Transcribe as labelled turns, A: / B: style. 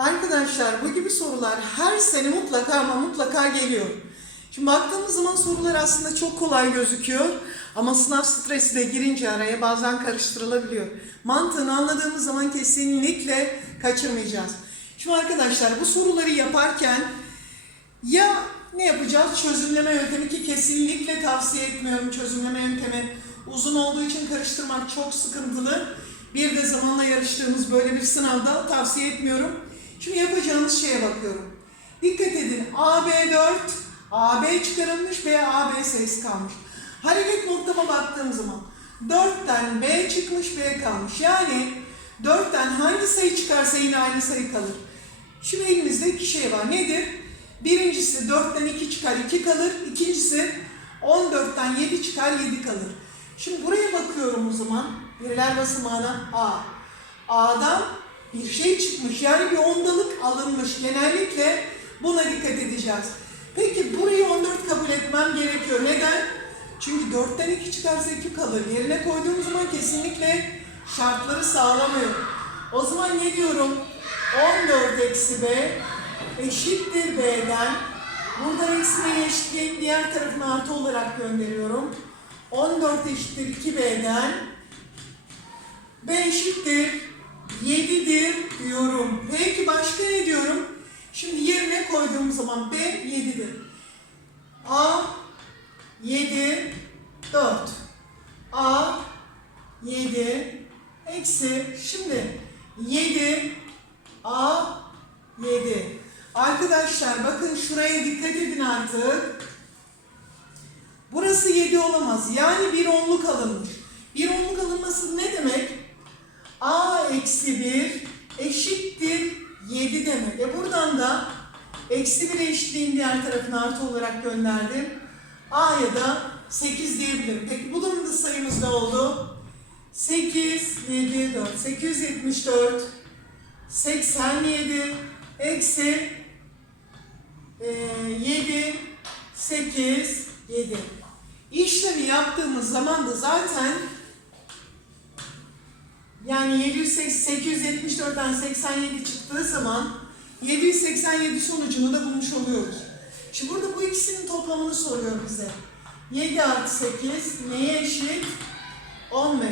A: Arkadaşlar bu gibi sorular her sene mutlaka ama mutlaka geliyor. Şimdi baktığımız zaman sorular aslında çok kolay gözüküyor. Ama sınav stresi de girince araya bazen karıştırılabiliyor. Mantığını anladığımız zaman kesinlikle kaçırmayacağız. Şimdi arkadaşlar bu soruları yaparken ya ne yapacağız? Çözümleme yöntemi ki kesinlikle tavsiye etmiyorum çözümleme yöntemi. Uzun olduğu için karıştırmak çok sıkıntılı. Bir de zamanla yarıştığımız böyle bir sınavda tavsiye etmiyorum. Şimdi yapacağımız şeye bakıyorum. Dikkat edin AB 4, AB çıkarılmış ve AB sayısı kalmış. Hareket noktama baktığım zaman 4'ten B çıkmış B kalmış. Yani 4'ten hangi sayı çıkarsa yine aynı sayı kalır. Şimdi elimizde iki şey var. Nedir? Birincisi 4'ten 2 çıkar 2 kalır. İkincisi 14'ten 7 çıkar 7 kalır. Şimdi buraya bakıyorum o zaman. Veriler basamağına A. A'dan bir şey çıkmış. Yani bir ondalık alınmış. Genellikle buna dikkat edeceğiz. Peki burayı 14 kabul etmem gerekiyor. Neden? Çünkü 4'ten 2 çıkarsa 2 kalır. Yerine koyduğum zaman kesinlikle şartları sağlamıyor. O zaman ne diyorum? 14 eksi B eşittir B'den. Buradan eksi B'yi eşitleyip diğer tarafına artı olarak gönderiyorum. 14 eşittir 2B'den. B eşittir 7'dir diyorum. Peki başka ne diyorum? Şimdi yerine koyduğum zaman B 7'dir. A 7 4 A 7 eksi şimdi 7 A 7 Arkadaşlar bakın şuraya dikkat edin artık. Burası 7 olamaz. Yani bir onluk alınmış. Bir onluk alınması ne demek? A eksi 1 eşittir 7 demek. E buradan da eksi 1 eşitliğin diğer tarafına artı olarak gönderdim. A'ya da 8 diyebilirim. Peki bu durumda sayımız ne oldu? 8, 7, 4. 874, 87, eksi e, 7, 8, 7. İşlemi yaptığımız zaman da zaten yani 874'ten 87 çıktığı zaman 787 sonucunu da bulmuş oluyoruz. Şimdi burada bu ikisinin toplamını soruyor bize. 7 artı 8 neye eşit? 15.